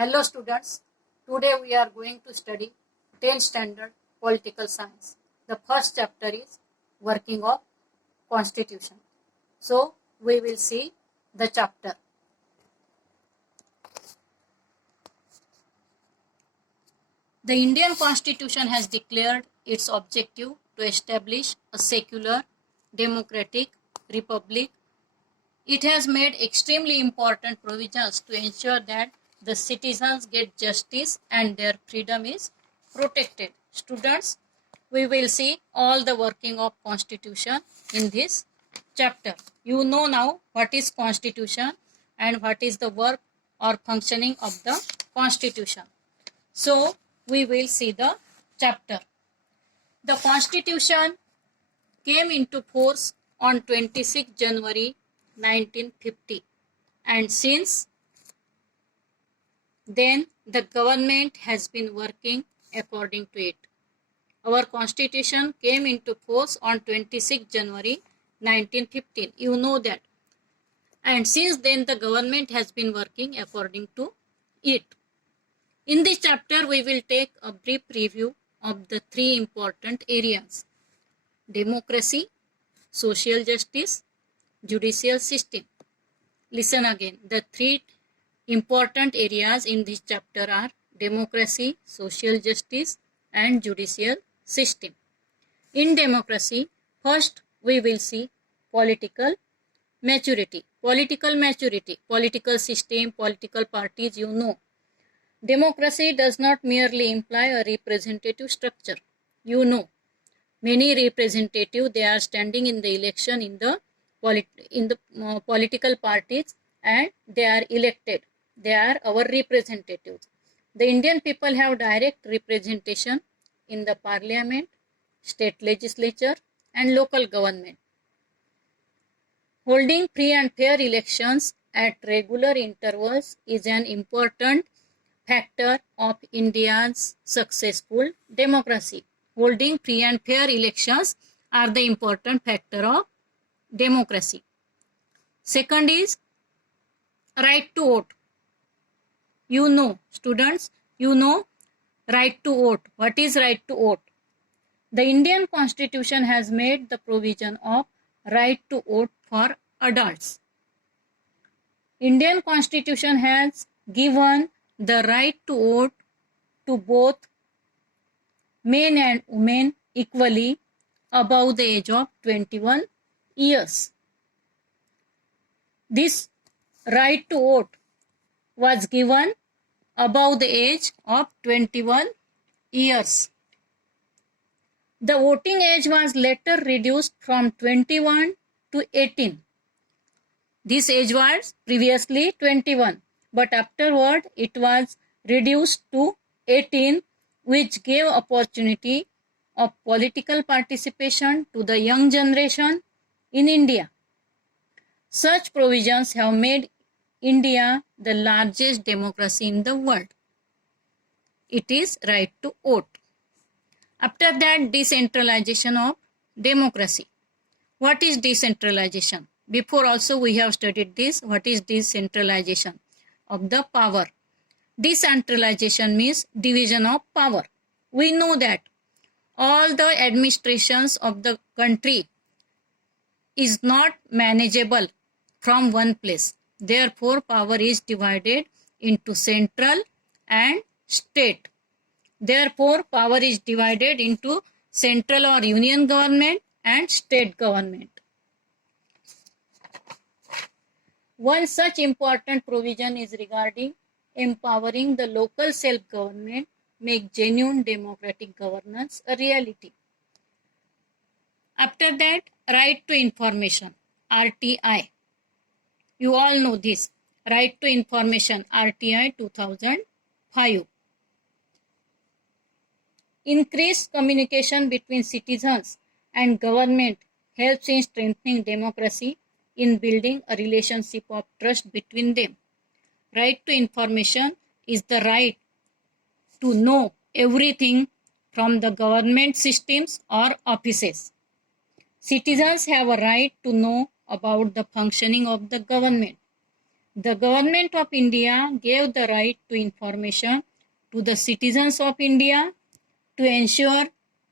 Hello students, today we are going to study 10th standard political science. The first chapter is working of constitution. So we will see the chapter. The Indian constitution has declared its objective to establish a secular, democratic republic. It has made extremely important provisions to ensure that the citizens get justice and their freedom is protected. Students, we will see all the working of constitution in this chapter. You know now what is constitution and what is the work or functioning of the constitution. So, we will see the chapter. The constitution came into force on 26 January 1950, and since then the government has been working according to it. Our constitution came into force on 26 January 1915. You know that. And since then the government has been working according to it. In this chapter we will take a brief review of the three important areas: democracy, social justice, judicial system. Listen again. The three important areas in this chapter are democracy, social justice, and judicial system. In democracy, first we will see political maturity. Political system, political parties, you know. Democracy does not merely imply a representative structure. You know, many representatives, they are standing in the election in the political parties and they are elected. They are our representatives. The Indian people have direct representation in the parliament, state legislature and local government. Holding free and fair elections at regular intervals is an important factor of India's successful democracy. Holding free and fair elections are the important factor of democracy. Second is right to vote. You know, students, you know right to vote. What is right to vote? The Indian constitution has made the provision of right to vote for adults. Indian constitution has given the right to vote to both men and women equally above the age of 21 years. This right to vote was given above the age of 21 years. The voting age was later reduced from 21 to 18. This age was previously 21, but afterward it was reduced to 18, which gave opportunity of political participation to the young generation in India. Such provisions have made India the largest democracy in the world. It is right to vote. After that, decentralization of democracy. What is decentralization? Before also we have studied this. What is decentralization of the power? Decentralization means division of power. We know that all the administrations of the country is not manageable from one place. Therefore, power is divided into central and state. Therefore, power is divided into central or union government and state government. One such important provision is regarding empowering the local self-government, make genuine democratic governance a reality. After that, right to information, RTI. You all know this. Right to information, RTI 2005. Increased communication between citizens and government helps in strengthening democracy, in building a relationship of trust between them. Right to information is the right to know everything from the government systems or offices. Citizens have a right to know about the functioning of the government. The government of India gave the right to information to the citizens of India to ensure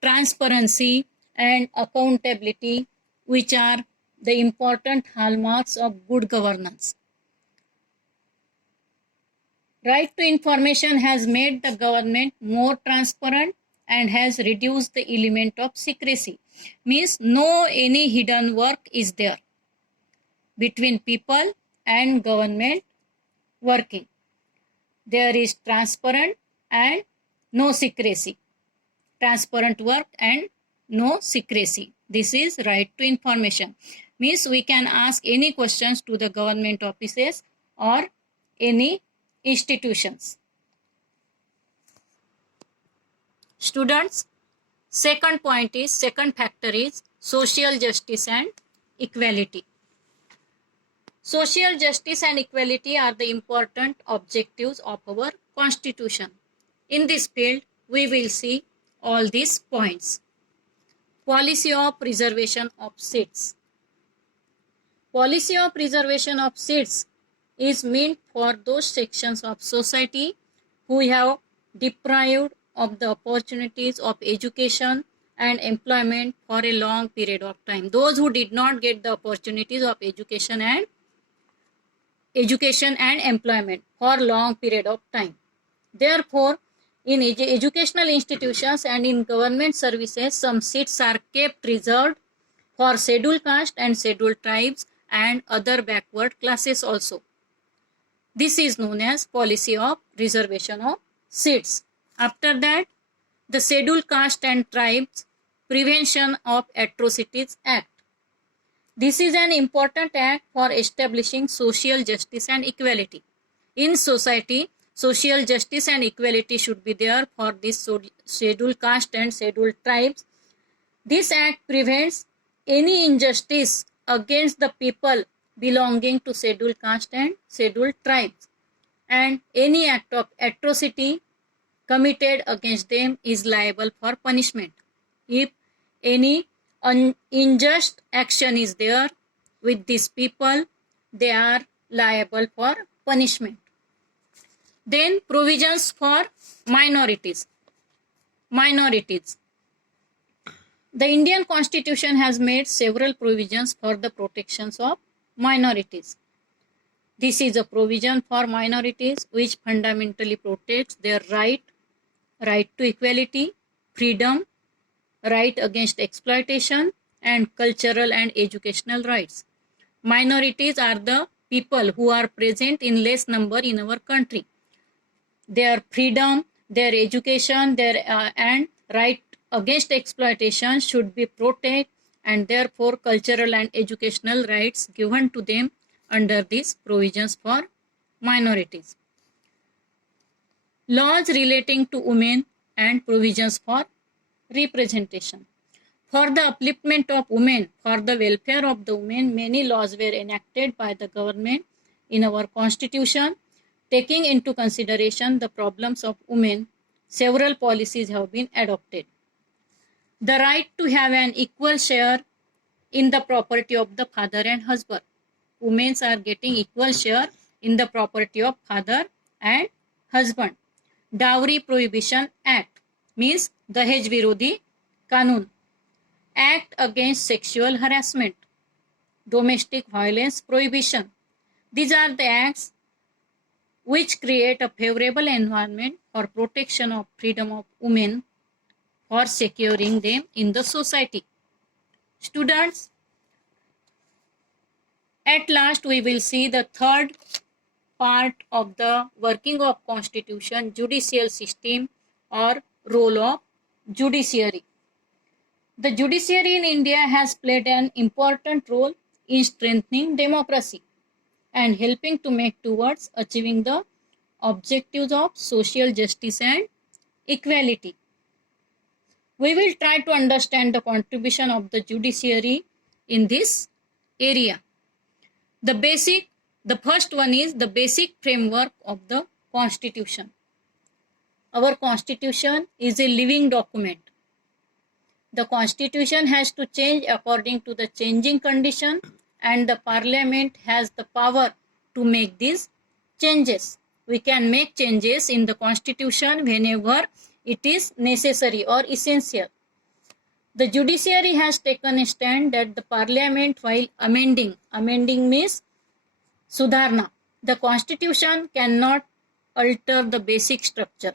transparency and accountability, which are the important hallmarks of good governance. Right to information has made the government more transparent and has reduced the element of secrecy. Means no any hidden work is there between people and government working. There is transparent and no secrecy. Transparent work and no secrecy. This is right to information. Means we can ask any questions to the government offices or any institutions. Students, second factor is social justice and equality. Social justice and equality are the important objectives of our constitution. In this field, we will see all these points. Policy of reservation of seats. Policy of reservation of seats is meant for those sections of society who have deprived of the opportunities of education and employment for a long period of time. Those who did not get the opportunities of education and employment for long period of time. Therefore, in educational institutions and in government services, some seats are kept reserved for scheduled caste and scheduled tribes and other backward classes also. This is known as policy of reservation of seats. After that, the Scheduled Caste and Tribes Prevention of Atrocities Act. This is an important act for establishing social justice and equality. In society, social justice and equality should be there for this scheduled caste and scheduled tribes. This act prevents any injustice against the people belonging to scheduled caste and scheduled tribes, and any act of atrocity committed against them is liable for punishment. If any unjust action is there with these people, they are liable for punishment. Then provisions for minorities. The Indian Constitution has made several provisions for the protections of minorities. This is a provision for minorities which fundamentally protects their right to equality, freedom, right against exploitation, and cultural and educational rights. Minorities are the people who are present in less number in our country. Their freedom, their education, and right against exploitation should be protected, and therefore cultural and educational rights given to them under these provisions for minorities. Laws relating to women and provisions for representation. For the upliftment of women, for the welfare of the women, many laws were enacted by the government in our constitution. Taking into consideration the problems of women, several policies have been adopted. The right to have an equal share in the property of the father and husband. Women are getting equal share in the property of father and husband. Dowry Prohibition Act means Dahej Virodhi Kanun. Act against sexual harassment. Domestic violence prohibition. These are the acts which create a favorable environment for protection of freedom of women, for securing them in the society. Students, at last we will see the third part of the working of constitution, judicial system or role of judiciary. The judiciary in India has played an important role in strengthening democracy and helping to make towards achieving the objectives of social justice and equality. We will try to understand the contribution of the judiciary in this area. The first one is the basic framework of the constitution. Our constitution is a living document. The constitution has to change according to the changing condition, and the parliament has the power to make these changes. We can make changes in the constitution whenever it is necessary or essential. The judiciary has taken a stand that the parliament, while amending means sudharna, the constitution cannot alter the basic structure.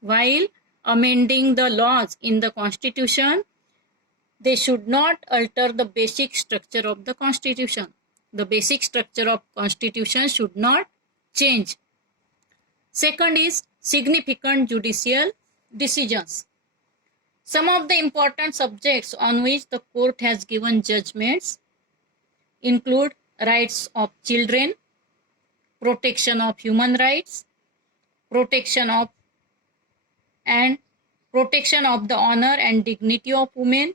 While amending the laws in the constitution, they should not alter the basic structure of the constitution. The basic structure of constitution should not change. Second is significant judicial decisions. Some of the important subjects on which the court has given judgments include rights of children, protection of human rights, protection of the honor and dignity of women,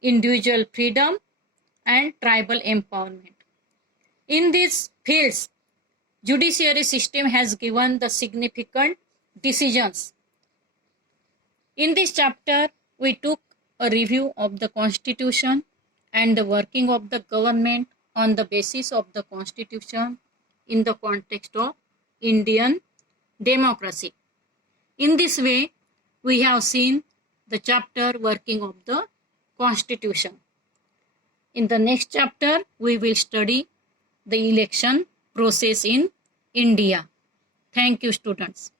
individual freedom, and tribal empowerment. In these fields, judiciary system has given the significant decisions. In this chapter, we took a review of the constitution and the working of the government on the basis of the constitution in the context of Indian democracy. In this way, we have seen the chapter working of the constitution. In the next chapter, we will study the election process in India. Thank you, students.